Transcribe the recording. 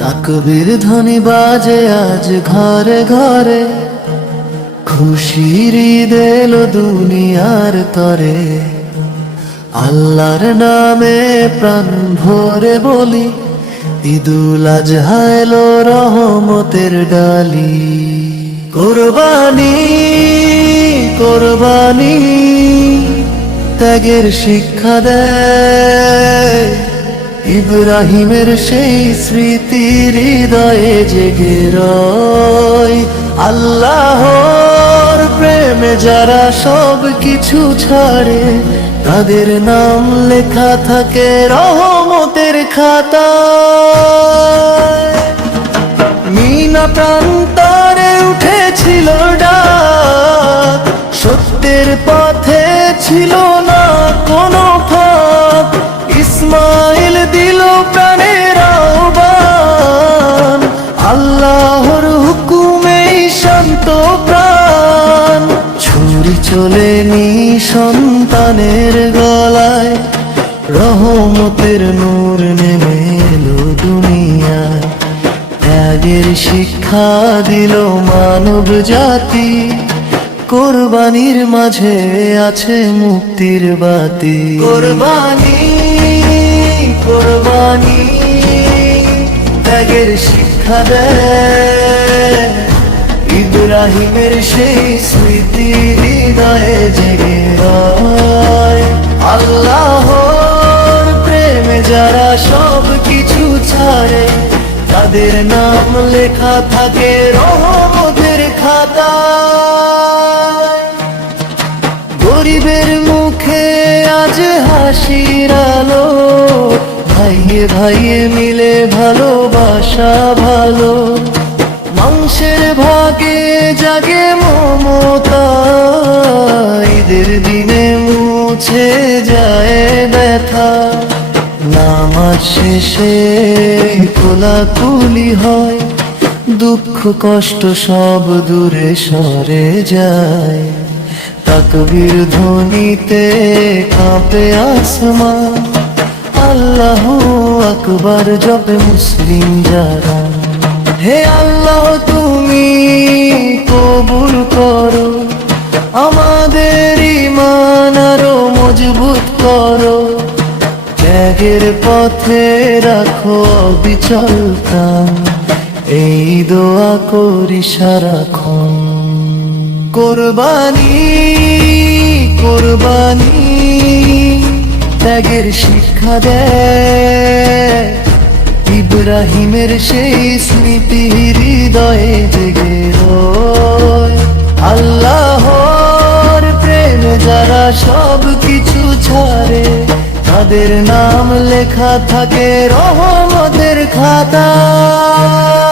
তাকবীর ধ্বনি বাজে আজ ঘরে ঘরে, খুশির ঈদ এলো দুনিয়ার তরে। আল্লাহর নামে প্রাণ ভরে বলি, ঈদুল আজহা এলো রহমতের ডালি। কোরবানি কোরবানি ত্যাগের শিক্ষা দেয়, ইব্রাহিমের সেই স্মৃতি হৃদয়ে জেগে রয়। আল্লাহর প্রেমে যারা সব কিছু ছাড়ে, তাদের নাম লেখা থাকে রহমতের খাতায়। মিনা প্রান্তরে উঠেছিল ডাক, সত্যের পথে ছিল না কোনো ফাঁক। ইসমাইল দিল প্রাণের আহ্বান, আল্লাহর হুকুমেই শান্ত প্রাণ। ছুরি চলেনি সন্তানের গলায়, রহমতের নূর নেমে এলো দুনিয়ায়। ত্যাগের শিক্ষা দিল মানব জাতি, কোরবানির মাঝে আছে মুক্তির বাতি। কোরবানি কোরবানি ত্যাগের শিক্ষা দেয়, ইব্রাহিমের সেই স্মৃতি হৃদয়ে জেগে রয়। আল্লাহর প্রেমে যারা সব কিছু ছাড়ে, তাদের নাম লেখা থাকে রহমতের খাতায়। গরিবের মুখে আজ হাসির আলো, ভাইয়ে ভাইয়ে মিলে ভালোবাসা ভালো। মাংসের ভাগে জাগে মমতা, ঈদের দিনে মুছে যায় ব্যথা। নামাজ শেষে কোলাকুলি হয়, দুঃখ কষ্ট সব দূরে সরে যায়। তাকবীর ধ্বনিতে কাঁপে আসমান, আল্লাহু আকবার জপে মুসলিম যারা। হে আল্লাহ তুমি কবুল করো, আমাদের ঈমান আরো মজবুত করো। ত্যাগের পথে রাখো অবিচল প্রাণ, এই দোয়া করি সারাক্ষণ। কোরবানি কোরবানি ত্যাগের শিক্ষা দেয়, ইব্রাহিমের সেই স্মৃতি হৃদয়ে জেগে রয়। আল্লাহর প্রেমে যারা সব কিছু ছাড়ে, তাদের নাম লেখা থাকে রহমতের খাতায়।